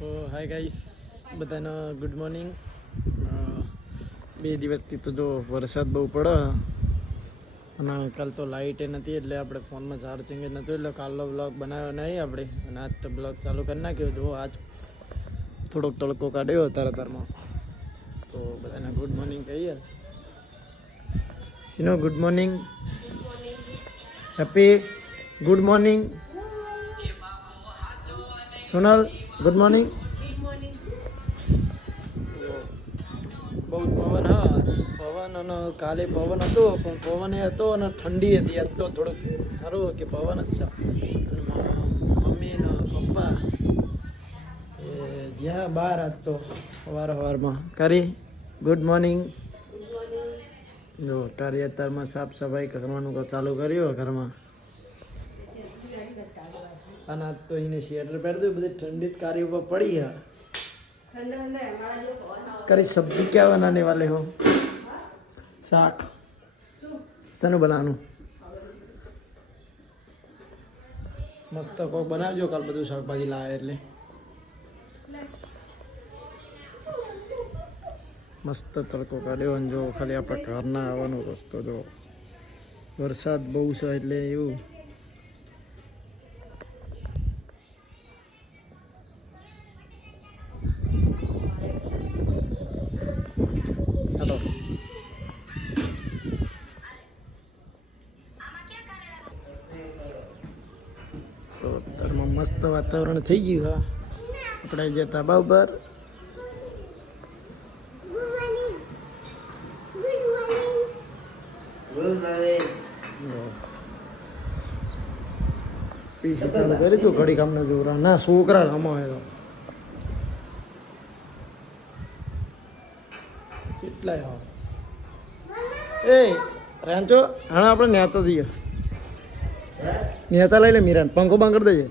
તો hi guys બધાને good morning બે દિવસથી તો જો વરસાદ બહુ પડે અને કાલ તો લાઇટ નથી એટલે આપણે ફોનમાં ચાર્જિંગ જ નહોતું એટલે કાલનો બ્લોગ બનાવ્યો નહીં આપણે અને આજ તો બ્લોગ ચાલુ કરી નાખ્યો. જો આજ થોડોક તડકો કાઢ્યો તારા તારમાં. તો બધાને ગુડ મોર્નિંગ કહીએ. સીનો good morning happy good morning Sonal. Good morning બહુ પવન, હા. પવન અને કાલે પવન હતો, પણ પવન એ હતો અને ઠંડી હતી. આજ તો થોડુંક સારું કે પવન જ છે. મમ્મી ને પપ્પા જ્યાં બહાર આજ તો સવાર સવારમાં કરી? ગુડ મોર્નિંગ જો કાર્ય અત્યારમાં સાફ સફાઈ કરવાનું ચાલુ કર્યું ઘરમાં? અને તો એને સ્વેટર પહેરતું બધી ઠંડી કાર્ય ઉપર પડી હા કરી સબ્જી ક્યાં બનાને વાલે હો? શાક. તને બનાવવાનું મસ્ત કોક બનાવજો કાલ બધું શાકભાજી લાવે એટલે. મસ્ત તડકો કાઢ્યો અને જો ખાલી આપણા ઘરના આવવાનો રસ્તો જો. વરસાદ બહુ છે એટલે એવું. મસ્ત વાતાવરણ થઈ ગયું હા. આપણે જે ધાબા ઉપર પીસી ચાલુ કરી તું ઘડી કામના જોરા ના છોકરા રમો તો કેટલાય હા એ રાંચો હા આપણે નેતા જઈએ. નેતા લઈ લે મીરાન. પંખો બંધ કરી દેજે.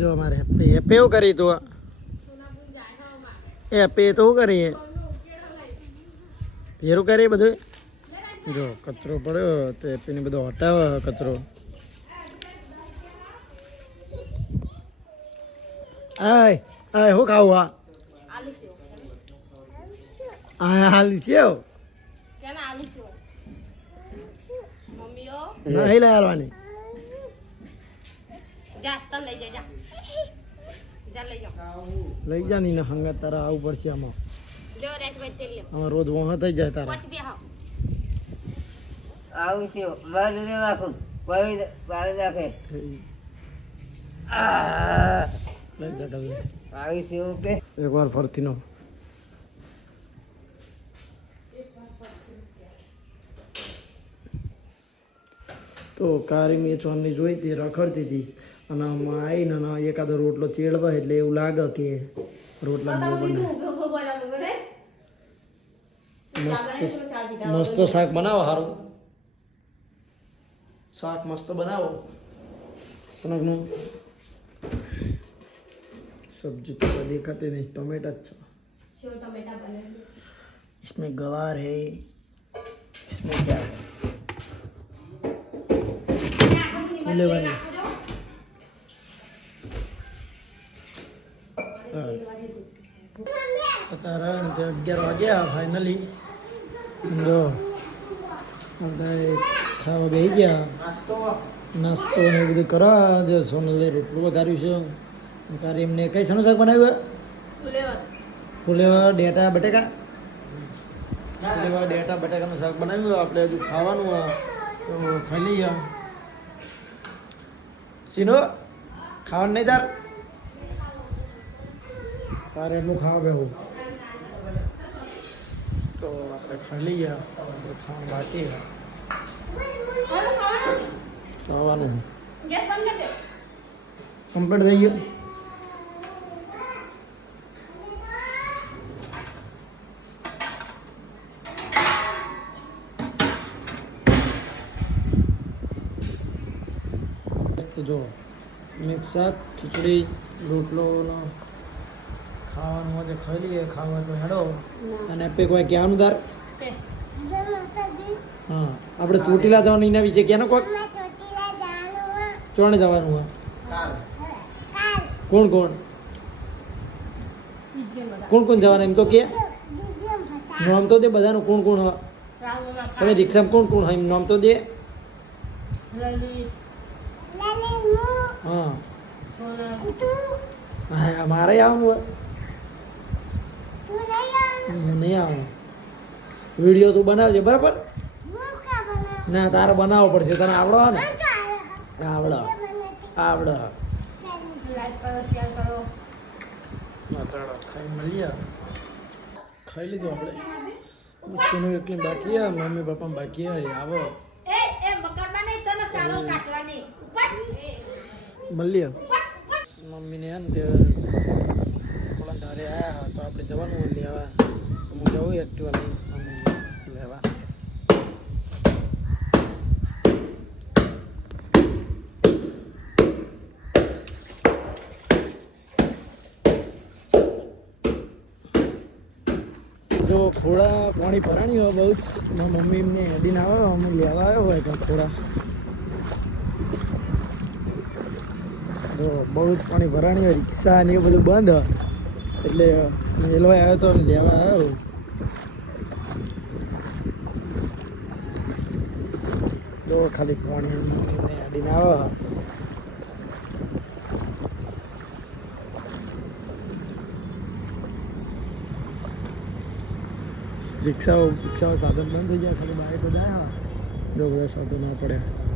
જો અમારે હેપે એવું કરી તું? એ હેપે તો શું કરીએ? ફેરું કરીએ બધું? જો કચરો પડ્યો તો હેપીને બધો હટાવે કચરો. આય આય શું ખાવું આ? આ હાલ છે નહીં લઈ આવવાની લઈ જા. ની હંગા તારા આવું પડશે આમાં. આમાં રોજ વહા થઈ જાય તારા. આવું છે રાખું. લઈ જા ડબલે. આવી છે એકવાર ફરતી નો તો કારી મેં ચોરની જોઈ હતી રખડતી હતી. અને આમાં આવીને અને એકાદો રોટલો ચેડવા એટલે એવું લાગે કે રોટલા બહુ બને મસ્ત મસ્ત શાક બનાવો સારું શાક મસ્ત બનાવો સનગનું सब्जी तो कभी खाते नहीं टोमेटो अच्छा इसमें गवार है इसमें क्या है ફાઇનલી જો બધા ખાવા બેસી ગયા. નાસ્તો ને બધું કરવા જો સોનલે રોટલું વઘાર્યું છે. તારે એમને કઈ શાનું શાક બનાવ્યું ફુલેવા. ડેટા બટેકા? ફુલેવા ડેટા બટેકાનું શાક બનાવ્યું. આપણે હજુ ખાવાનું તો ખાઈ લઈએ. સીનો ખાવાનું નહીં તાર? તારે એટલું ખાવા બેવું તો આપણે ખાઈ લઈએ આપણે ખાવાનું બાકી છે. ખાવાનું કમ્પ્લીટ થઈ ગયું તો જો મિક્સ શાક ખીચડી રોટલોનો ખાવાનું આજે ખાઈ લઈએ ખાવા તો હેડો. અને પે કોઈ કહેવાનું તાર હા આપણે ચોટીલા જવાનું એના વિશે ક્યાંનો કોક? ચોણે જવાનું હોય. કોણ કોણ? કોણ કોણ જવાના એમ તો કે? નામ તો દે બધાનું કોણ કોણ હોય? તમે રિક્ષામાં કોણ કોણ હોય એમ નામ તો દે? હા. હા મારે આવું હોય. હું નહીં આવું. વીડિયો તું બનાવજે બરાબર? ના તારે બનાવવો પડશે તને આવડો ને? આવડો. આવડો. ખાઈ મળીએ. ખાઈ લીધું આપણે. સોનું એકલી બાકી આ મમ્મી પપ્પા બાકી આ આવો. મળીએ. મમ્મીને એમ તે થોડા ધારે આવ્યા તો આપણે જવાનું હોય લેવા તો હું જવું એક્ટિવા લઈને મમ્મી લેવા જો ખોડા પાણી ભરાણી હોય બહુ જ. મારી મમ્મી એમને હેડીને આવે, અમે લેવા આવ્યો હોય તો ખોડા જો બહુ જ પાણી ભરાણી હોય, રિક્ષા ને એ બધું બંધ હોય. એટલે, મેલવા આવ્યો તો લેવા આવ્યો. જો ખાલી પાણી અડીને આવે. રિક્ષાઓ રિક્ષાઓ સાધન બંધ થઈ ગયા, ખાલી બાઈકો જાય જો બધા સાધનો પડ્યા.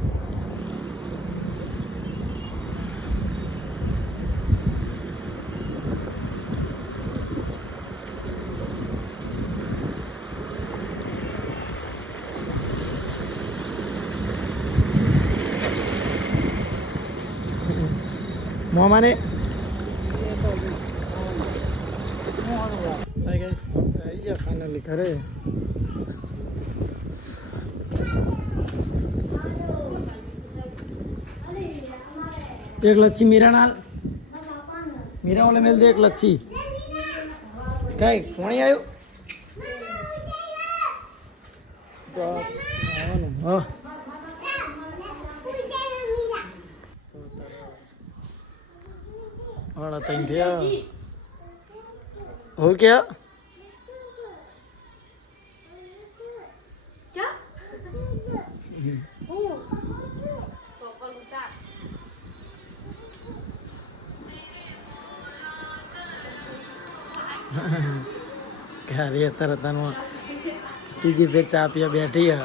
મોમાને હાય ગાઈસ આવી ગયા ફાઇનલી ઘરે એક લચ્છી મીરા નાલ મીરા ઓલે મેલ દે એક લચ્છી કઈ કોણી આવ્યું તો આવવાનું હા હાડા ત્રણ થયા હો ક્યાં ઘરે તરત આનું ત્રીજી ફેર ચા પીવા બેઠી હે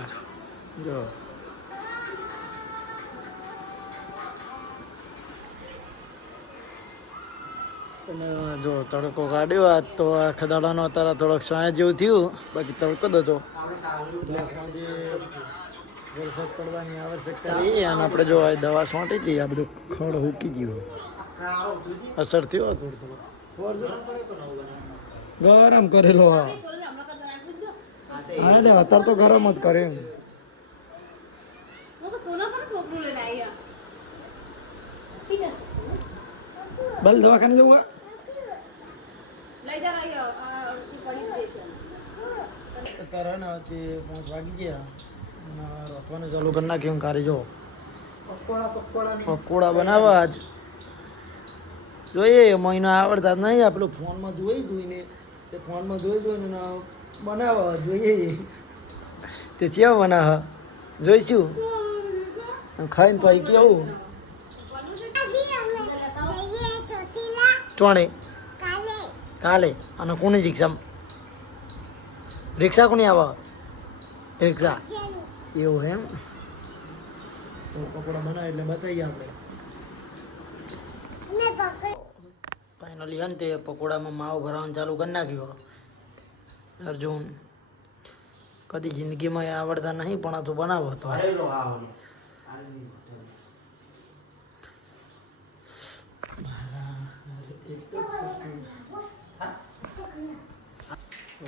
જો જો તડકો કાઢ્યો આ તો આ ખદાડાનો અત્યારે થોડોક સ્વાયા જેવું થયું. બાકી તડકો જ હતો. વરસાદ પડવાની આવશ્યકતા અને આપણે જો આ દવા છોંટી હતી આ બધું ખડ હૂકી ગયું. અસર થયો ગરમ કરેલો હા હા ને અત્યારે તો ગરમ જ કરે એમ. હું બલ દવાખાને જવું લઈ જા પાંચ વાગી ગયા. રોતવાનું ચાલુ કરી નાખ્યું કારે જો. પકોડા બનાવવા જ જોઈએ મહિનો આવડતા જ નહીં. આપણે ફોનમાં જોઈ જોઈને તે ફોનમાં જોઈ જોઈને ને બનાવવા જોઈએ. તે ચેવા બનાવ? જોઈશું. ખાઈને પછી કેવું? ચોણે. કાલે અને કોની રિક્ષા રિક્ષા કોની આવે? રિક્ષા. એવું એમ? તો પકોડા બનાવે એટલે બતાવીએ આપણે. ફાઇનલી અંતે પકોડામાં માવો ભરાવાનું ચાલુ કરી નાખ્યો અર્જુન, કદી જિંદગીમાં એ આવડતા નહીં, પણ આ તો બનાવો તો. second. તો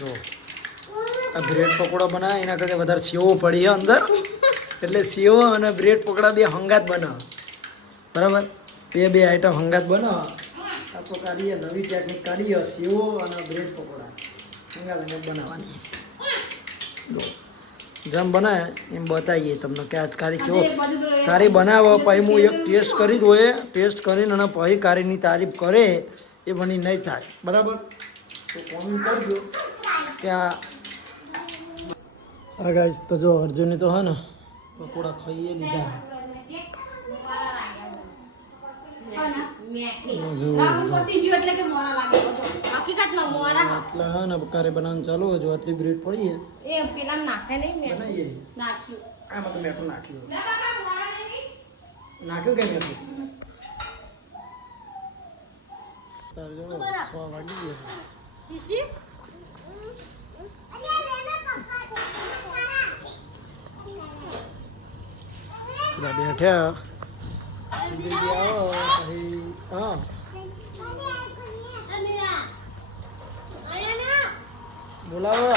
જો, આ બ્રેડ પકોડા બનાવે, એના કરતાં વધારે સેવો પડી અંદર. એટલે સેવો અને બ્રેડ પકોડા બે હંગાત બનાવે. બરાબર? બે બે આઈટમ હંગાત બનાવે. આ નાસ્તો કાઢીએ, નવી ટેકનિક કાઢીએ સેવો અને બ્રેડ પકોડા. હંગાત હંગાત બનાવવાની. જો. જેમ બનાવે એમ બતાવીએ તમને કે આ કારી કેવો તારી બનાવો પછી હું એક ટેસ્ટ કરી જોઈએ ટેસ્ટ કરીને અને પછી કારીની તારીફ કરે એ બની નહીં થાય. બરાબર? તો કોમેન્ટ કરજો કે આ હા ગાઈસ તો જો અર્જુને તો હે ને પકોડા ખાઈએ લીધા જો એટલે કે મોરા લાગે બધો. હકીકતમાં મોરા આટલા હે ને કારે બનાવવાનું ચાલુ આટલી બ્રેડ પડી એ પેલા નાખે નહીં નાખ્યું. આમાં તો મેઠું નાખ્યું. નાખ્યું કે મેઠું તારે જો સો વાગી ગયા શીશી? બધા હા બોલાવો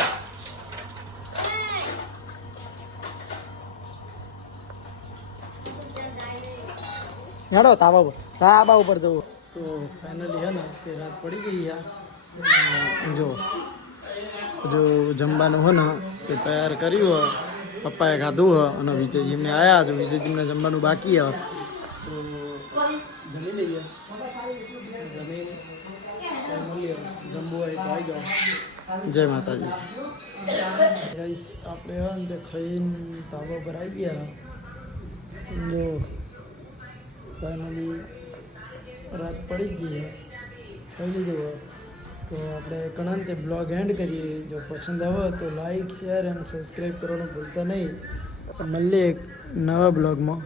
હેડો તાબા ઉપર તાબા ઉપર જવું તો ફાઇનલી હે ને કે રાત પડી ગઈ યાર જો જો જમવાનું હે ને, તે તૈયાર કર્યું પપ્પાએ ખાધું હ અને વિજયજીમને આવ્યા જો વિજયજીમને જમવાનું બાકી હે. તો જમી લઈએ. જમીન જમવું હોય તો આવી જાઓ. જય માતાજી. ગાઈસ આપણે હે ને તે ખાઈને તાબા પર આવી ગયા. જો ફાઇનલી રાત પડી ગઈ ખાઈ લીધું તો આપણે કણાંતે બ્લોગ એન્ડ કરીએ. જો પસંદ આવે તો લાઈક શેર એન્ડ સબસ્ક્રાઈબ કરવાનું ભૂલતા નહીં. મળીએ એક નવા બ્લોગમાં